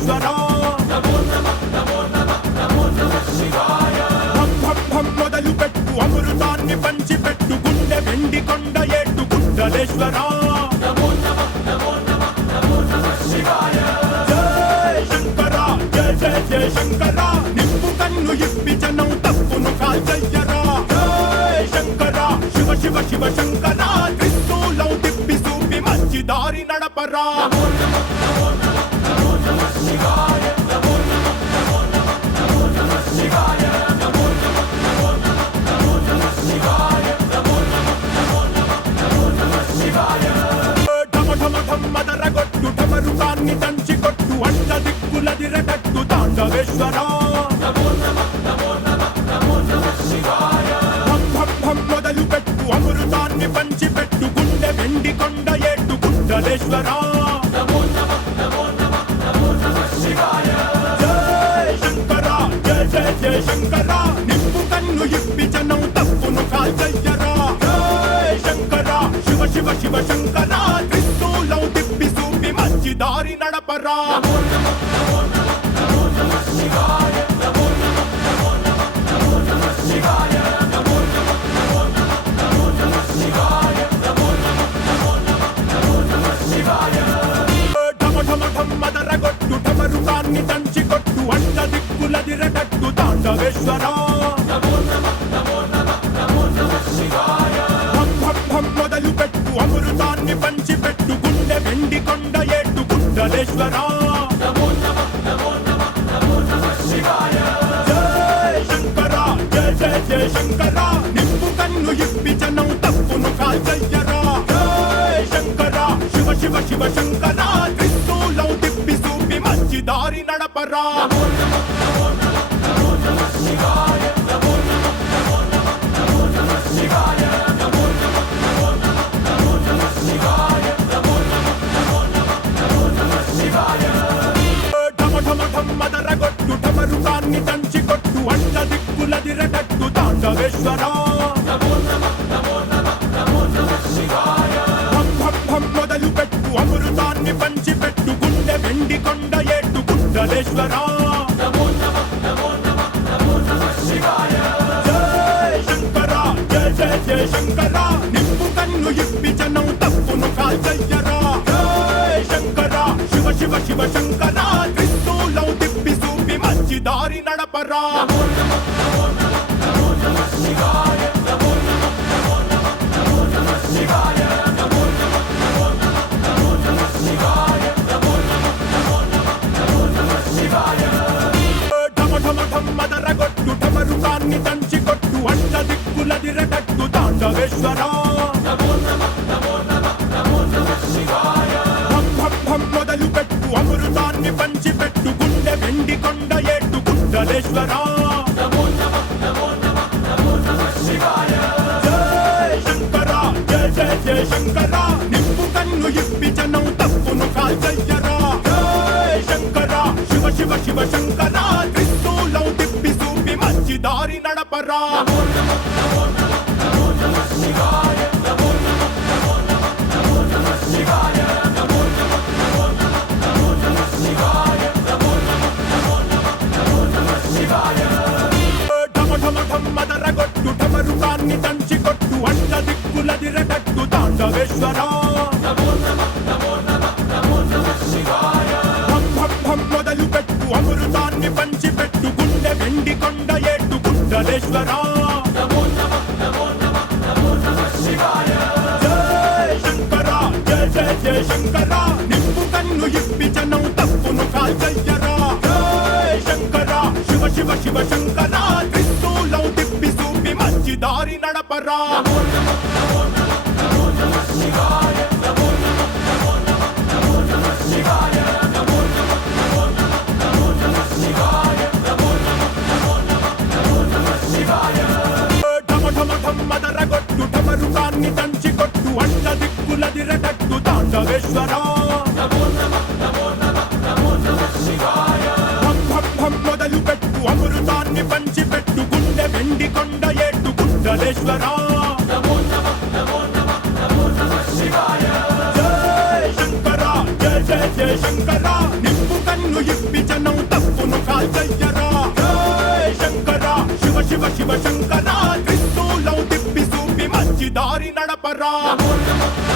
తాండవేశ్వర మొదలు పెట్టు అమృతాన్ని పంచిపెట్టు గుండె వెండి కొండ ఏటు గుండలేశ్వర జయ శంకర జయ జయ జయ శంకర నిప్పు కన్ను ఇప్పి జనం తప్పును కాల్చయ్యరా జయ శంకర శివ శివ శివ శంకర త్రిశూలం తిప్పి చూపి మంచి దారి నడపరా మదరగొట్టు ఠమరుకాన్ని దంచి కొట్టు అంట దిక్కులదిరగట్టు తాండవేశ్వర మొదలు పెట్టు అమృతాన్ని పంచిపెట్టు గుండె వెండి కొండ ఏటు గుండలేశ్వర జయ శంకర జయ జయ జయ శంకర నిప్పు కన్ను ఇప్పి జనం తప్పును కాల్చయ్యరా జయ శంకర శివ శివ శివ శంకర త్రిశూలం తిప్పి చూపి మంచి దారి నడపరా మదరగొట్టు ఠమరుకాన్ని దంచి కొట్టు అంట దిక్కులదిరగట్టు తాండవేశ్వర మొదలు పెట్టు అమృతాన్ని పంచిపెట్టు గుండె వెండి కొండ ఏటు గుండలేశ్వర జయ శంకర జయ జయ జయ శంకర నిప్పు కన్ను ఇప్పి జనం తప్పును కాల్చయ్యరా జయ శంకర శివ శివ శివ శంకర త్రిశూలం తిప్పి చూపి మంచి దారి నడపరా మదరగొట్టు ఠమరుకాన్ని దంచి కొట్టు అంట దిక్కులదిరగట్టు తాండవేశ్వర మొదలు పెట్టు అమృతాన్ని పంచిపెట్టు గుండె వెండి కొండ ఏటు గుండలేశ్వర జయ శంకర జయ జయ జయ శంకర నిప్పు కన్ను ఇప్పి జనం తప్పును కాల్చయ్యరా జయ శంకర శివ శివ శివ శంకర త్రిశూలం తిప్పి చూపి మంచి దారి నడపరా మదరగొట్టు ఠమరుకాన్ని దంచి కొట్టు అంట దిక్కులదిరగట్టు తాండవేశ్వర మొదలు పెట్టు అమృతాన్ని పంచిపెట్టు గుండె వెండి కొండ ఏటు గుండలేశ్వర జయ శంకర జయ జయ జయ శంకర నిప్పు కన్ను ఇప్పి జనం తప్పును కాల్చయ్యరా జయ శంకర శివ శివ శివ శంకర త్రిశూలం తిప్పి చూపి మంచి దారి నడపరా మదరగొట్టు ఠమరుకాన్ని దంచి కొట్టు అంట దిక్కులదిరగట్టు తాండవేశ్వర మొదలు పెట్టు అమృతాన్ని పంచిపెట్టు గుండె వెండి కొండ ఏటు గుండలేశ్వర జయ శంకర జయ జయ జయ శంకర నిప్పు కన్ను ఇప్పి జనం తప్పును కాల్చయ్యరా జయ శంకర శివ శివ శివ శంకర త్రిశూలం తిప్పి చూపి మంచి దారి నడపరా మదరగొట్టు ఠమరుకాన్ని దంచి కొట్టు అంట దిక్కులదిరగట్టు తాండవేశ్వర మొదలు పెట్టు అమృతాన్ని పంచిపెట్టు గుండె వెండి కొండ ఏటు గుండలేశ్వర జయ శంకర జయ జయ జయ శంకర నిప్పు కన్ను ఇప్పి శివ శివ శంకర త్రిశూలం తిప్పి చూపి మంచి దారి నడపరా నమో నమః